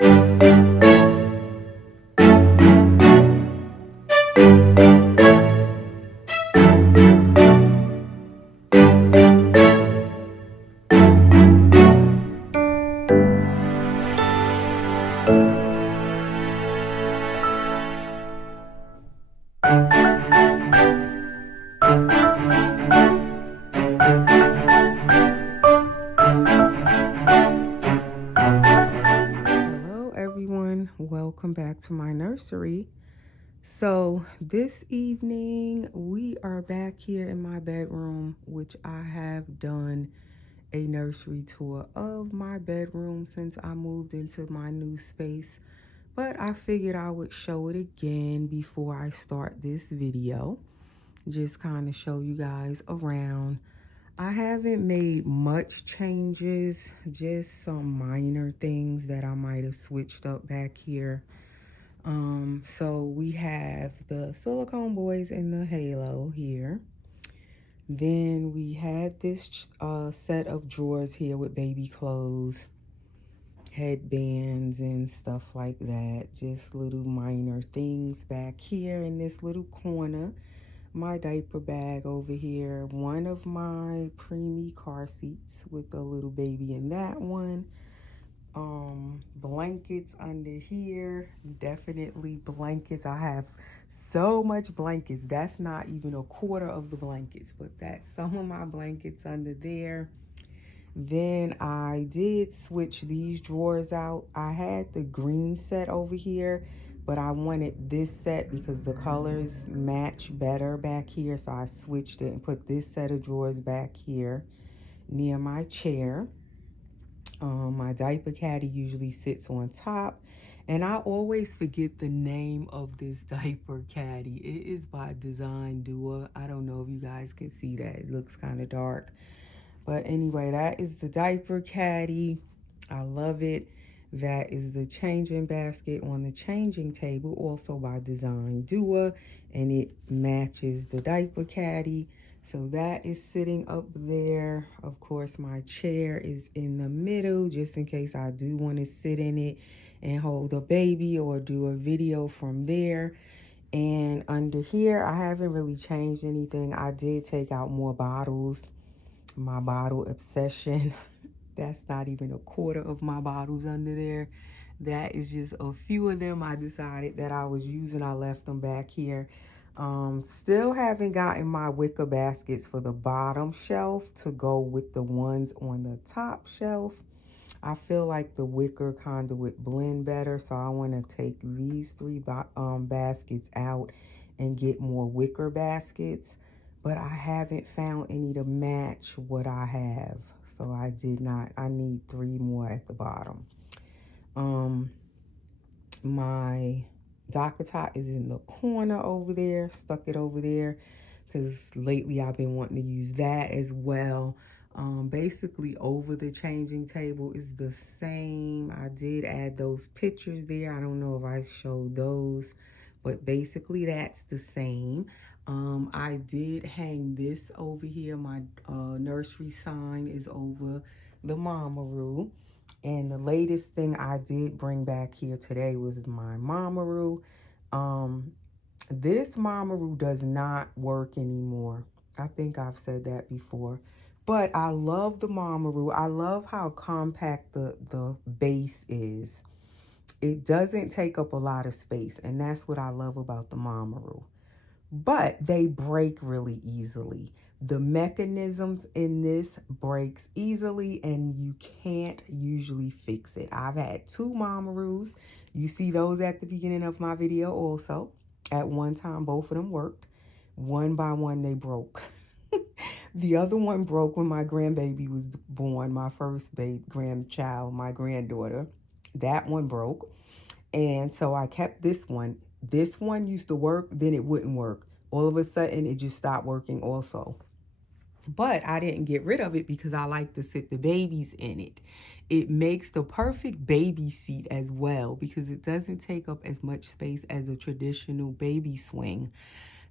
Hello everyone, welcome back to my nursery. So this evening we are back here in my bedroom, which I have done a nursery tour of my bedroom since I moved into my new space, but I figured I would show it again before I start this video. Just kind of show you guys around. I haven't made much changes, just some minor things that I might have switched up back here. So we have the silicone boys in the halo here. Then we have this set of drawers here with baby clothes, headbands and stuff like that. Just little minor things back here in this little corner. My diaper bag over here, one of my preemie car seats with a little baby in that one. Blankets under here, definitely blankets. I have so much blankets. That's not even a quarter of the blankets, but that's some of my blankets under there. Then I did switch these drawers out. I had the green set over here, but I wanted this set because the colors match better back here. So I switched it and put this set of drawers back here near my chair. My diaper caddy usually sits on top. And I always forget the name of this diaper caddy. It is by Design Duo. I don't know if you guys can see that. It looks kind of dark. But anyway, that is the diaper caddy. I love it. That is the changing basket on the changing table, also by Design Duo, and it matches the diaper caddy. So that is sitting up there. Of course, my chair is in the middle, just in case I do want to sit in it and hold a baby or do a video from there. And under here, I haven't really changed anything. I did take out more bottles. My bottle obsession. That's not even a quarter of my bottles under there. That is just a few of them I decided that I was using. I left them back here. Still haven't gotten my wicker baskets for the bottom shelf to go with the ones on the top shelf. I feel like the wicker kind of would blend better, so I want to take these three baskets out and get more wicker baskets. But I haven't found any to match what I have, so I did not. I need 3 more at the bottom. My docker tot is in the corner over there, stuck it over there, because lately I've been wanting to use that as well. Basically over the changing table is the same. I did add those pictures there. I don't know if I showed those, but basically that's the same. I did hang this over here. My nursery sign is over the Mamaroo. And the latest thing I did bring back here today was my Mamaroo. This Mamaroo does not work anymore. I think I've said that before. But I love the Mamaroo. I love how compact the base is. It doesn't take up a lot of space, and that's what I love about the Mamaroo. But they break really easily. The mechanisms in this breaks easily, and you can't usually fix it. I've had 2 Mamaroos. You see those at the beginning of my video also. At one time, both of them worked. One by one, they broke. The other one broke when my grandbaby was born, my first grandchild, my granddaughter. That one broke. And so I kept this one. This one used to work, then it wouldn't work. All of a sudden, it just stopped working also. But I didn't get rid of it because I like to sit the babies in it. It makes the perfect baby seat as well because it doesn't take up as much space as a traditional baby swing.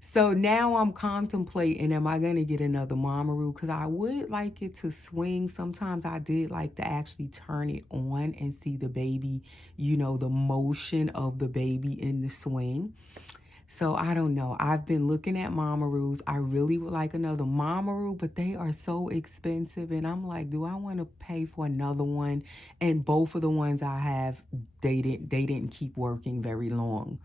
So now I'm contemplating, am I going to get another Mamaroo? Because I would like it to swing. Sometimes I did like to actually turn it on and see the baby, you know, the motion of the baby in the swing. So I don't know. I've been looking at Mamaroos. I really would like another Mamaroo, but they are so expensive. And I'm like, do I want to pay for another one? And both of the ones I have, they didn't keep working very long.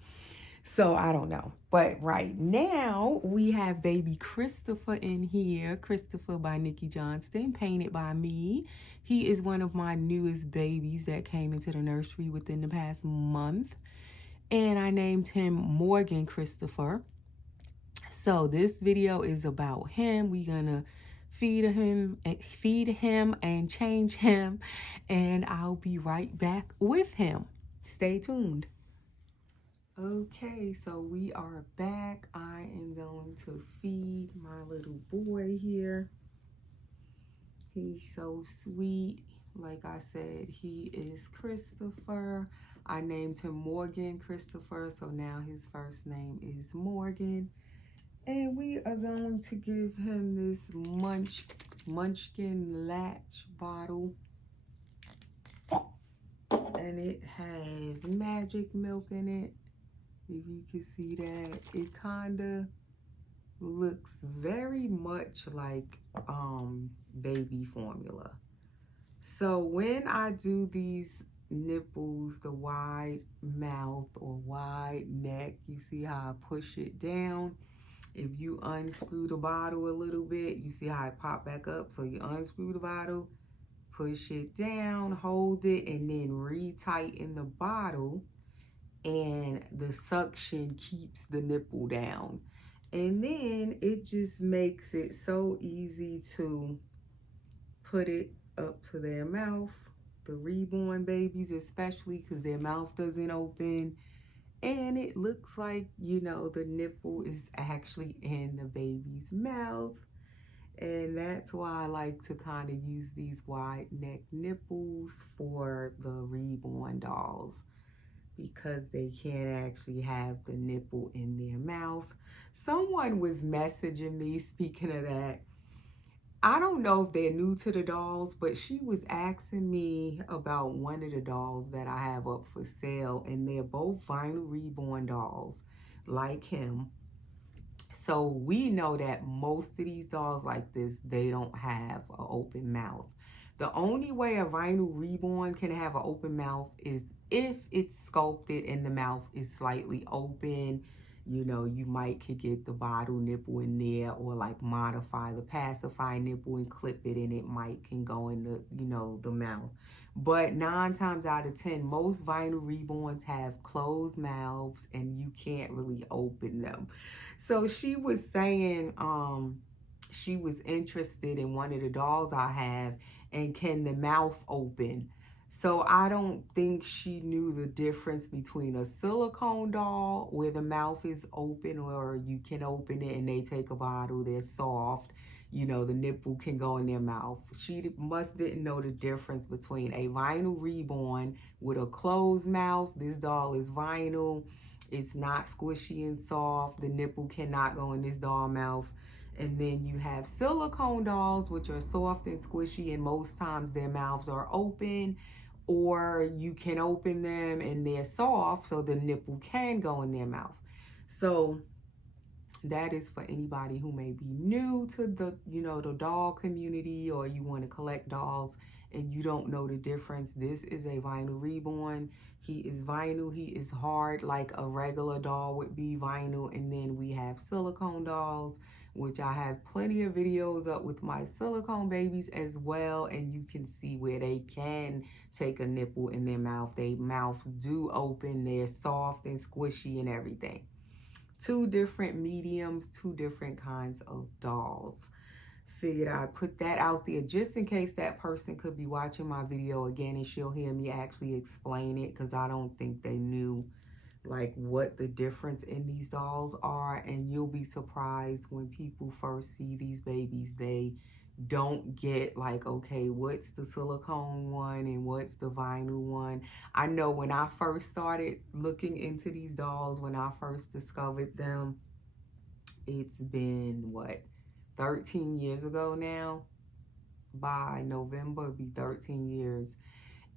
So I don't know. But right now we have baby Christopher in here. Christopher by Nikki Johnston, painted by me. He is one of my newest babies that came into the nursery within the past month. And I named him Morgan Christopher. So this video is about him. We're gonna feed him and change him, and I'll be right back with him. Stay tuned. Okay, so we are back. I am going to feed my little boy here. He's so sweet. Like I said, he is Christopher. I named him Morgan Christopher, so now his first name is Morgan. And we are going to give him this Munchkin Latch bottle. And it has magic milk in it. If you can see that, it kinda looks very much like baby formula. So when I do these nipples, the wide mouth or wide neck, you see how I push it down. If you unscrew the bottle a little bit, you see how it pop back up. So you unscrew the bottle, push it down, hold it, and then re-tighten the bottle, and the suction keeps the nipple down. And then it just makes it so easy to put it up to their mouth, the reborn babies especially, because their mouth doesn't open. And it looks like, you know, the nipple is actually in the baby's mouth. And that's why I like to kind of use these wide neck nipples for the reborn dolls, because they can't actually have the nipple in their mouth. Someone was messaging me, speaking of that, I don't know if they're new to the dolls, but she was asking me about one of the dolls that I have up for sale, and they're both vinyl reborn dolls like him. So we know that most of these dolls like this, they don't have an open mouth. The only way a vinyl reborn can have an open mouth is if it's sculpted and the mouth is slightly open. You know, you might could get the bottle nipple in there, or like modify the pacifier nipple and clip it, and it might can go in the, you know, the mouth. But 9 times out of 10, most vinyl reborns have closed mouths and you can't really open them. So she was saying she was interested in one of the dolls I have, and can the mouth open? So I don't think she knew the difference between a silicone doll where the mouth is open, or you can open it and they take a bottle, they're soft, you know, the nipple can go in their mouth. She didn't know the difference between a vinyl reborn with a closed mouth. This doll is vinyl. It's not squishy and soft. The nipple cannot go in this doll mouth. And then you have silicone dolls, which are soft and squishy, and most times their mouths are open, or you can open them and they're soft, so the nipple can go in their mouth. So that is for anybody who may be new to the, you know, the doll community, or you want to collect dolls and you don't know the difference. This is a vinyl reborn. He is vinyl. He is hard like a regular doll would be vinyl. And then we have silicone dolls, which I have plenty of videos up with my silicone babies as well. And you can see where they can take a nipple in their mouth. Their mouths do open. They're soft and squishy and everything. 2 different mediums, 2 different kinds of dolls. Figured I'd put that out there just in case that person could be watching my video again and she'll hear me actually explain it, because I don't think they knew like what the difference in these dolls are. And you'll be surprised when people first see these babies, they don't get like, okay, what's the silicone one and what's the vinyl one? I know when I first started looking into these dolls, when I first discovered them, it's been, what, 13 years ago now? By November, it'll be 13 years.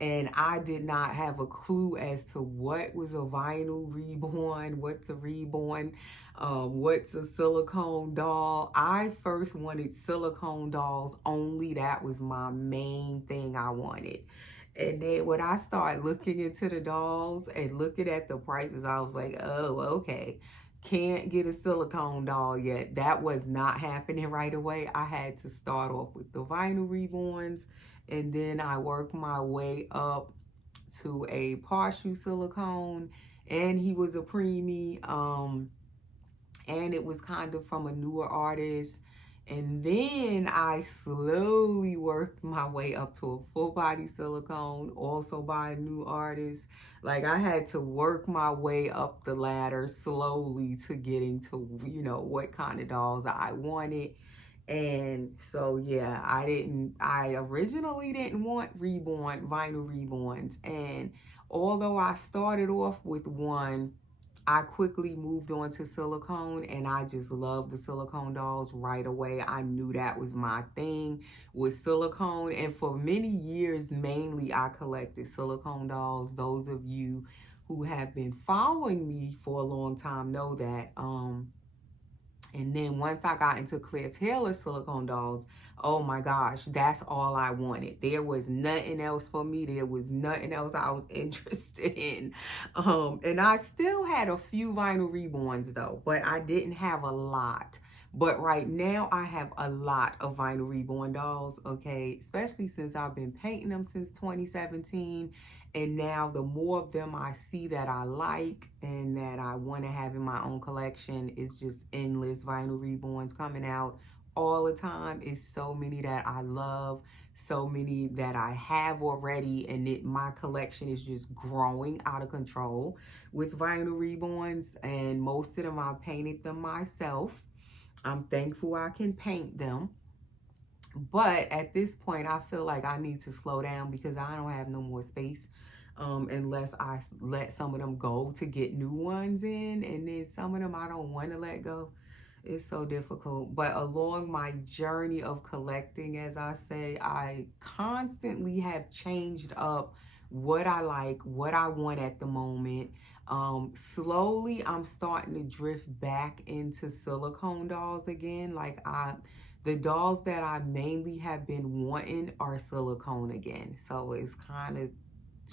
And I did not have a clue as to what was a vinyl reborn, what's a reborn, what's a silicone doll. I first wanted silicone dolls only. That was my main thing I wanted. And then when I started looking into the dolls and looking at the prices, I was like, oh, okay. Can't get a silicone doll yet. That was not happening right away. I had to start off with the vinyl reborns, and then I worked my way up to a partial silicone, and he was a preemie, and it was kind of from a newer artist. And then I slowly worked my way up to a full body silicone, also by a new artist. Like, I had to work my way up the ladder slowly to getting to, you know, what kind of dolls I wanted. And so, yeah, I originally didn't want vinyl reborns. And although I started off with one, I quickly moved on to silicone, and I just love the silicone dolls right away. I knew that was my thing, with silicone. And for many years, mainly I collected silicone dolls. Those of you who have been following me for a long time know that. And then once I got into Claire Taylor silicone dolls, oh my gosh, that's all I wanted. There was nothing else for me. There was nothing else I was interested in. And I still had a few vinyl reborns though, but I didn't have a lot. But right now I have a lot of vinyl reborn dolls, okay? Especially since I've been painting them since 2017. And now the more of them I see that I like and that I want to have in my own collection, is just endless vinyl reborns coming out all the time. It's so many that I love, so many that I have already, and my collection is just growing out of control with vinyl reborns. And most of them, I painted them myself. I'm thankful I can paint them. But at this point, I feel like I need to slow down because I don't have no more space, unless I let some of them go to get new ones in. And then some of them I don't want to let go. It's so difficult. But along my journey of collecting, as I say, I constantly have changed up what I like, what I want at the moment. Slowly, I'm starting to drift back into silicone dolls again. The dolls that I mainly have been wanting are silicone again. So it's kind of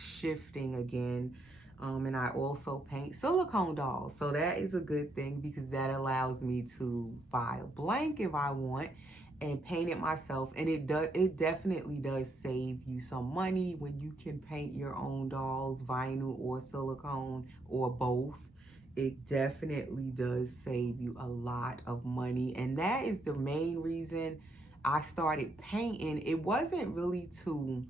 shifting again. And I also paint silicone dolls. So that is a good thing because that allows me to buy a blank if I want and paint it myself. And it definitely does save you some money when you can paint your own dolls, vinyl or silicone or both. It definitely does save you a lot of money. And that is the main reason I started painting. It wasn't really to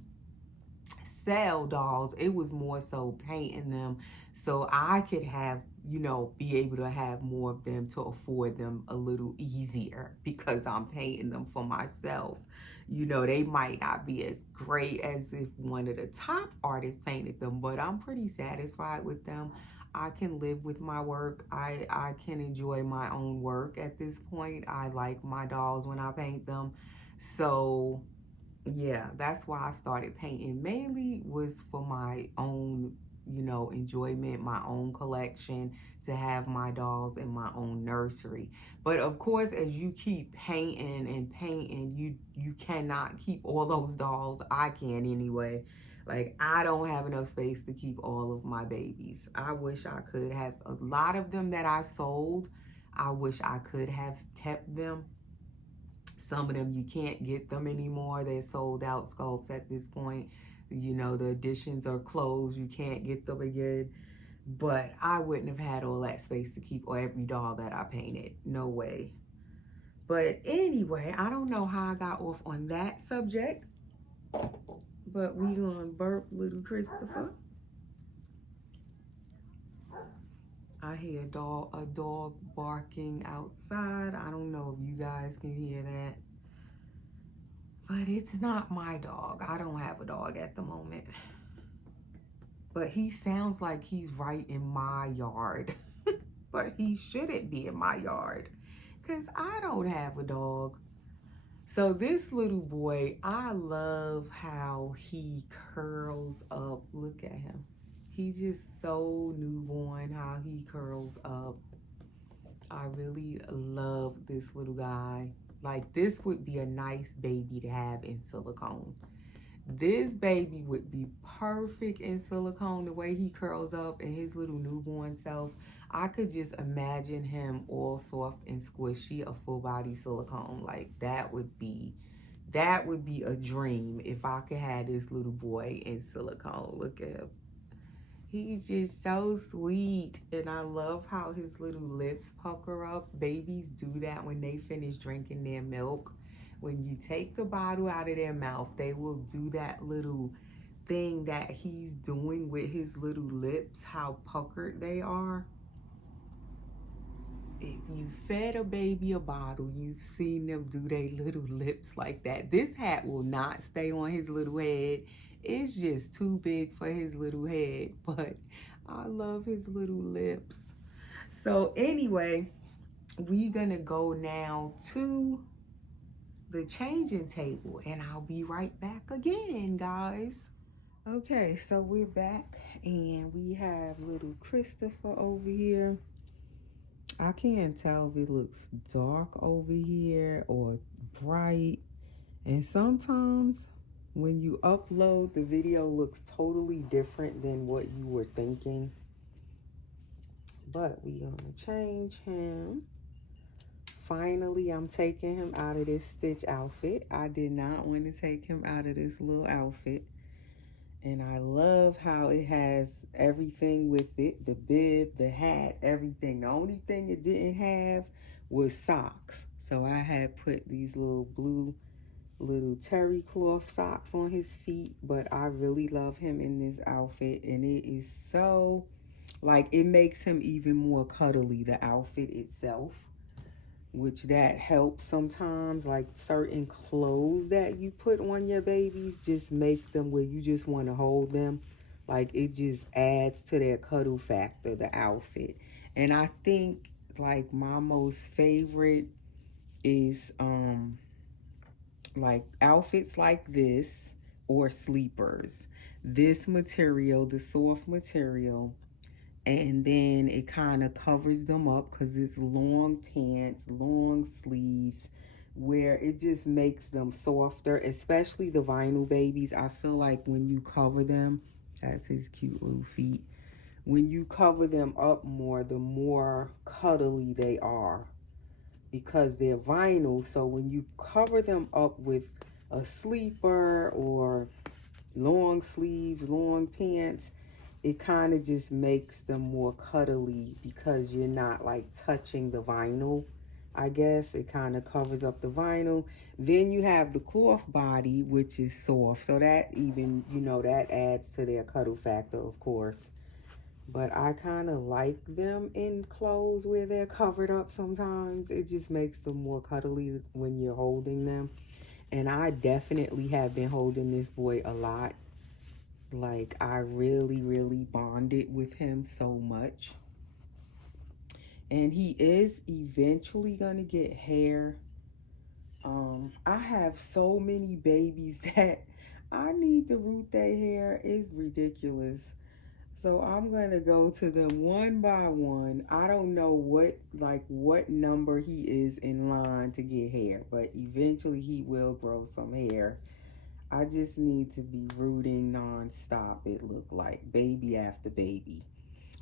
sell dolls. It was more so painting them so I could have, be able to have more of them to afford them a little easier because I'm painting them for myself. They might not be as great as if one of the top artists painted them, but I'm pretty satisfied with them. I can live with my work. I can enjoy my own work at this point. I like my dolls when I paint them. So yeah, that's why I started painting. Mainly was for my own, enjoyment, my own collection, to have my dolls in my own nursery. But of course, as you keep painting and painting, you cannot keep all those dolls. I can anyway. Like, I don't have enough space to keep all of my babies. I wish I could have a lot of them that I sold. I wish I could have kept them. Some of them, you can't get them anymore. They're sold out sculpts at this point. The editions are closed. You can't get them again. But I wouldn't have had all that space to keep every doll that I painted. No way. But anyway, I don't know how I got off on that subject. But we gonna burp little Christopher. I hear a dog barking outside. I don't know if you guys can hear that. But it's not my dog. I don't have a dog at the moment. But he sounds like he's right in my yard. But he shouldn't be in my yard because I don't have a dog. So this little boy, I love how he curls up. Look at him. He's just so newborn how he curls up. I really love this little guy. Like, this would be a nice baby to have in silicone. This baby would be perfect in silicone, the way he curls up and his little newborn self. I could just imagine him all soft and squishy, a full body silicone. Like, that would be a dream if I could have this little boy in silicone. Look at him. He's just so sweet. And I love how his little lips pucker up. Babies do that when they finish drinking their milk. When you take the bottle out of their mouth, they will do that little thing that he's doing with his little lips, how puckered they are. If you fed a baby a bottle, you've seen them do their little lips like that. This hat will not stay on his little head. It's just too big for his little head, but I love his little lips. So anyway, we're gonna go now to the changing table and I'll be right back again, guys. Okay, so we're back and we have little Christopher over here. I can't tell if it looks dark over here or bright. And sometimes when you upload, the video looks totally different than what you were thinking. But we're gonna change him. Finally, I'm taking him out of this Stitch outfit. I did not want to take him out of this little outfit. And I love how it has everything with it. The bib, the hat, everything. The only thing it didn't have was socks. So I had put these little blue little terry cloth socks on his feet. But I really love him in this outfit. And it is so, like, it makes him even more cuddly, the outfit itself. Which that helps sometimes, like certain clothes that you put on your babies just make them where you just want to hold them. Like, it just adds to their cuddle factor, the outfit. And I think like my most favorite is like outfits like this or sleepers. This material, the soft material, and then it kind of covers them up because it's long pants, long sleeves, where it just makes them softer, especially the vinyl babies. I feel like when you cover them, that's his cute little feet, when you cover them up more, the more cuddly they are because they're vinyl. So when you cover them up with a sleeper or long sleeves, long pants, it kind of just makes them more cuddly because you're not like touching the vinyl. I guess it kind of covers up the vinyl. Then you have the cloth body, which is soft. So that even, you know, that adds to their cuddle factor, of course. But I kind of like them in clothes where they're covered up sometimes. It just makes them more cuddly when you're holding them. And I definitely have been holding this boy a lot. Like, I really, really bonded with him so much. And he is eventually gonna get hair. I have so many babies that I need to root their hair. It's ridiculous. So I'm gonna go to them one by one. I don't know what number he is in line to get hair, but eventually he will grow some hair. I just need to be rooting nonstop, it looked like, baby after baby.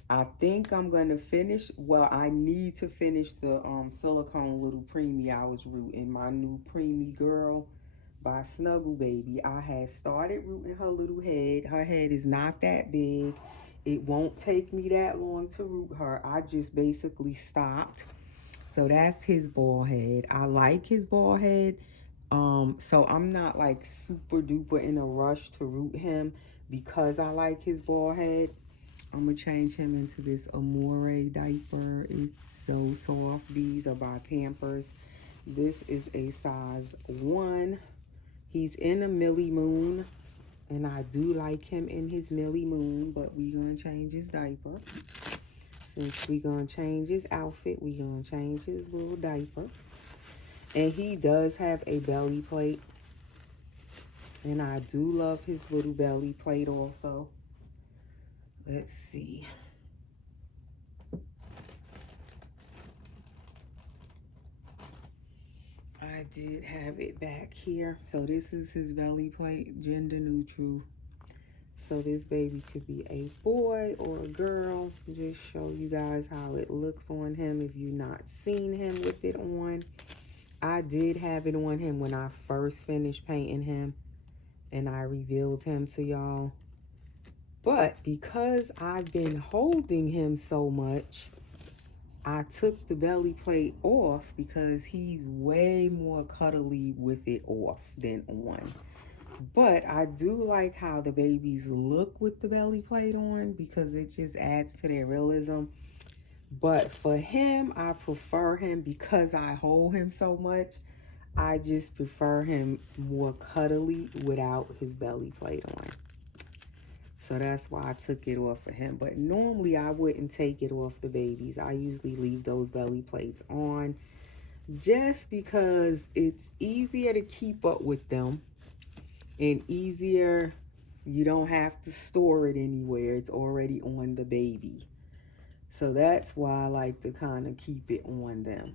I think I'm going to finish, well, I need to finish the silicone little preemie I was rooting, my new preemie girl by Snuggle Baby. I had started rooting her little head. Her head is not that big. It won't take me that long to root her. I just basically stopped. So that's his ball head. I like his ball head. So I'm not like super duper in a rush to root him because I like his ball head. I'm gonna change him into this Amore diaper. It's so soft. These are by Pampers. This is a size 1. He's in a Millie Moon, and I do like him in his Millie Moon, but we're gonna change his diaper. Since we're gonna change his outfit, we're gonna change his little diaper. And he does have a belly plate. And I do love his little belly plate also. Let's see. I did have it back here. So this is his belly plate, gender neutral. So this baby could be a boy or a girl. Just show you guys how it looks on him if you've not seen him with it on. I did have it on him when I first finished painting him and I revealed him to y'all. But because I've been holding him so much, I took the belly plate off because he's way more cuddly with it off than on. But I do like how the babies look with the belly plate on because it just adds to their realism. But for him, I prefer him because I hold him so much. I just prefer him more cuddly without his belly plate on. So that's why I took it off for him. But normally I wouldn't take it off the babies. I usually leave those belly plates on just because it's easier to keep up with them and easier. You don't have to store it anywhere. It's already on the baby. So that's why I like to kind of keep it on them.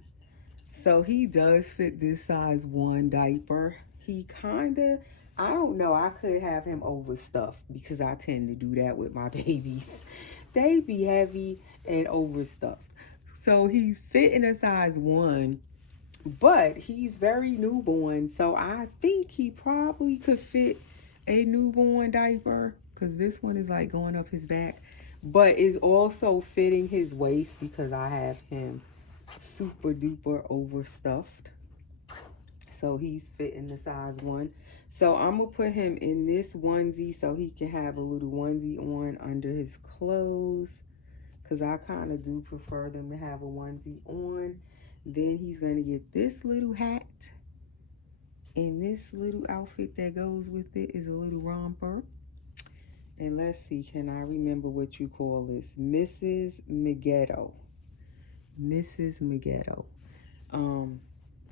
So he does fit this size 1 diaper. He kind of, I don't know, I could have him overstuffed because I tend to do that with my babies. They be heavy and overstuffed. So he's fitting a size 1, but he's very newborn. So I think he probably could fit a newborn diaper because this one is like going up his back, but is also fitting his waist because I have him super duper overstuffed. So he's fitting the size 1. So I'm gonna put him in this onesie so he can have a little onesie on under his clothes because I kind of do prefer them to have a onesie on. Then he's gonna get this little hat, and this little outfit that goes with it is a little romper. And let's see, can I remember what you call this? Mrs. Meghetto. Mrs. Meghetto.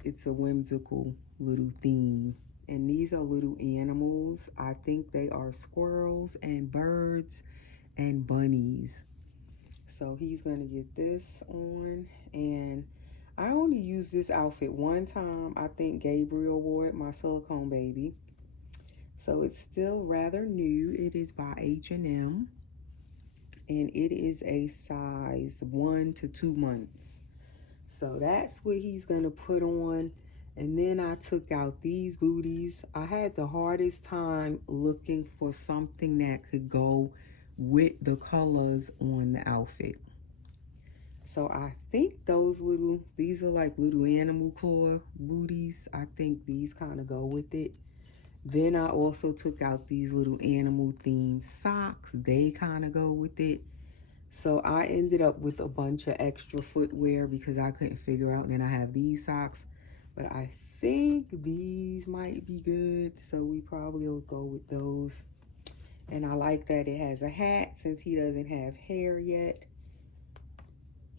It's a whimsical little theme. And these are little animals. I think they are squirrels and birds and bunnies. So he's gonna get this on. And I only used this outfit one time. I think Gabriel wore it, my silicone baby. So it's still rather new. It is by H&M. And it is a size 1 to 2 months. So that's what he's gonna put on. And then I took out these booties. I had the hardest time looking for something that could go with the colors on the outfit. So I think these are like little animal claw booties. I think these kind of go with it. Then I also took out these little animal themed socks. They kind of go with it. So I ended up with a bunch of extra footwear because I couldn't figure out. And then I have these socks, but I think these might be good. So we probably will go with those. And I like that it has a hat since he doesn't have hair yet.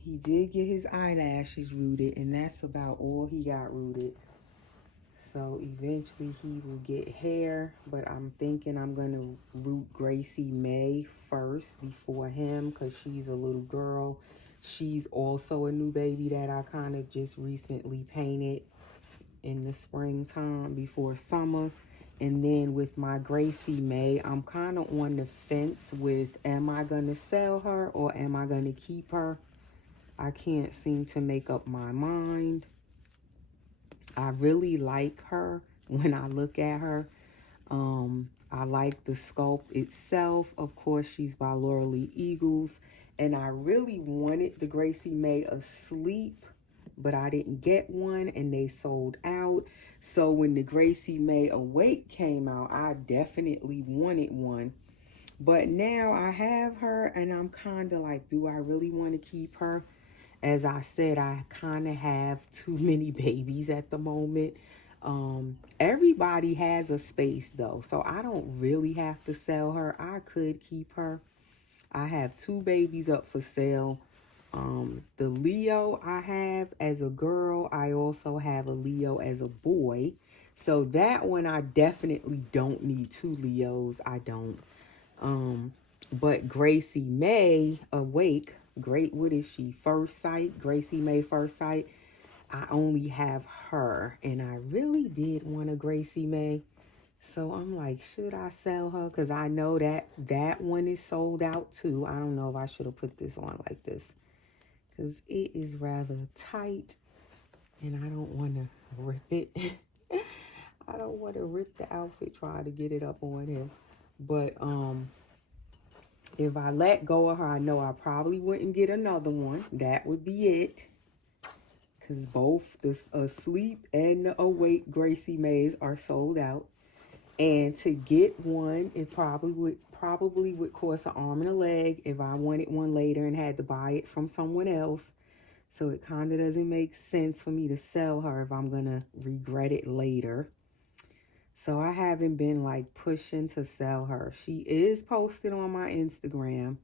He did get his eyelashes rooted, and that's about all he got rooted. So eventually he will get hair, but I'm thinking I'm going to root Gracie May first before him because she's a little girl. She's also a new baby that I kind of just recently painted in the springtime before summer. And then with my Gracie May, I'm kind of on the fence with, am I going to sell her or am I going to keep her? I can't seem to make up my mind. I really like her when I look at her. I like the sculpt itself. Of course, she's by Laura Lee Eagles. And I really wanted the Gracie May asleep, but I didn't get one and they sold out. So when the Gracie May Awake came out, I definitely wanted one. But now I have her and I'm kind of like, do I really want to keep her? As I said, I kind of have too many babies at the moment. Everybody has a space though, so I don't really have to sell her. I could keep her. I have 2 babies up for sale. The Leo I have as a girl, I also have a Leo as a boy. So that one I definitely don't need two Leos. I don't. But Gracie May Awake, great, what is she? First Sight, Gracie May First Sight. I only have her, and I really did want a Gracie May. So I'm like, should I sell her? Because I know that that one is sold out too. I don't know if I should have put this on like this, because it is rather tight, and I don't want to rip it. I don't want to rip the outfit trying to get it up on him. But if I let go of her, I know I probably wouldn't get another one. That would be it. Because both the Asleep and the Awake Gracie Mays are sold out. And to get one, it probably would cost an arm and a leg if I wanted one later and had to buy it from someone else. So it kind of doesn't make sense for me to sell her if I'm going to regret it later. So I haven't been like pushing to sell her. She is posted on my Instagram.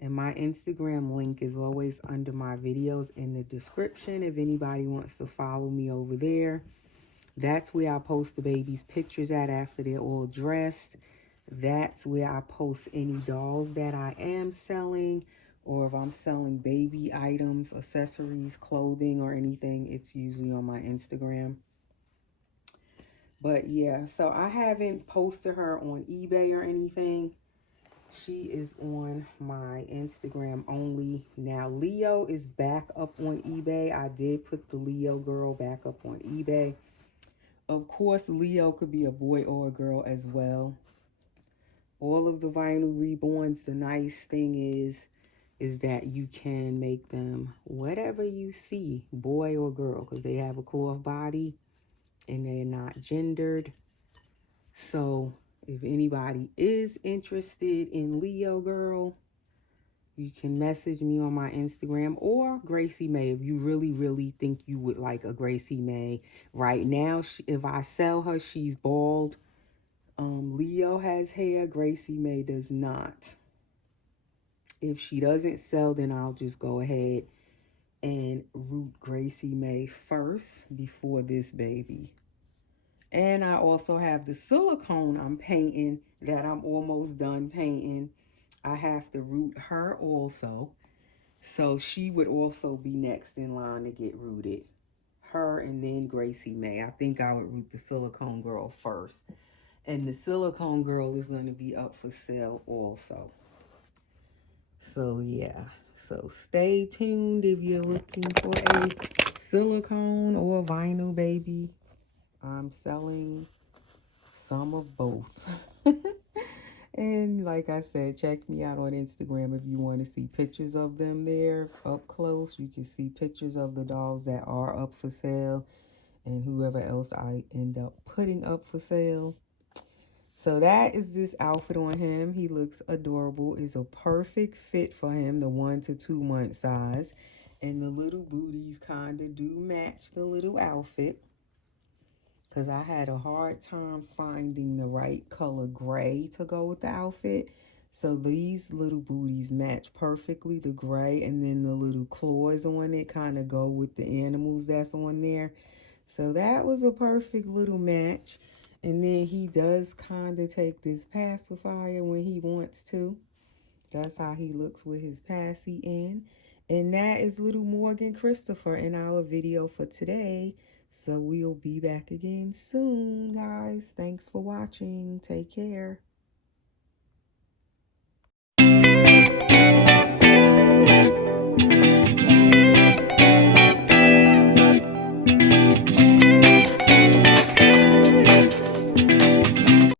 And my Instagram link is always under my videos in the description if anybody wants to follow me over there. That's where I post the baby's pictures at after they're all dressed. That's where I post any dolls that I am selling, or if I'm selling baby items, accessories, clothing, or anything, it's usually on my Instagram. But yeah, so I haven't posted her on eBay or anything. She is on my Instagram only. Now, Leo is back up on eBay. I did put the Leo girl back up on eBay. Of course, Leo could be a boy or a girl as well. All of the vinyl reborns, the nice thing is that you can make them whatever you see, boy or girl, because they have a cloth body and they're not gendered. So if anybody is interested in Leo girl, you can message me on my Instagram, or Gracie May if you really, really think you would like a Gracie May. Right now, if I sell her, she's bald. Leo has hair. Gracie May does not. If she doesn't sell, then I'll just go ahead and root Gracie May first before this baby. And I also have the silicone I'm painting that I'm almost done painting. I have to root her also. So she would also be next in line to get rooted. Her and then Gracie May. I think I would root the silicone girl first. And the silicone girl is going to be up for sale also. So yeah. So stay tuned if you're looking for a silicone or a vinyl baby. I'm selling some of both. And like I said, check me out on Instagram if you want to see pictures of them there up close. You can see pictures of the dolls that are up for sale and whoever else I end up putting up for sale. So that is this outfit on him. He looks adorable. It's a perfect fit for him, the 1 to 2 month size. And the little booties kind of do match the little outfit, because I had a hard time finding the right color gray to go with the outfit. So these little booties match perfectly, the gray, and then the little claws on it kind of go with the animals that's on there. So that was a perfect little match. And then he does kind of take this pacifier when he wants to. That's how he looks with his passy in. And that is little Morgan Christopher in our video for today. So we'll be back again soon, guys. Thanks for watching. Take care.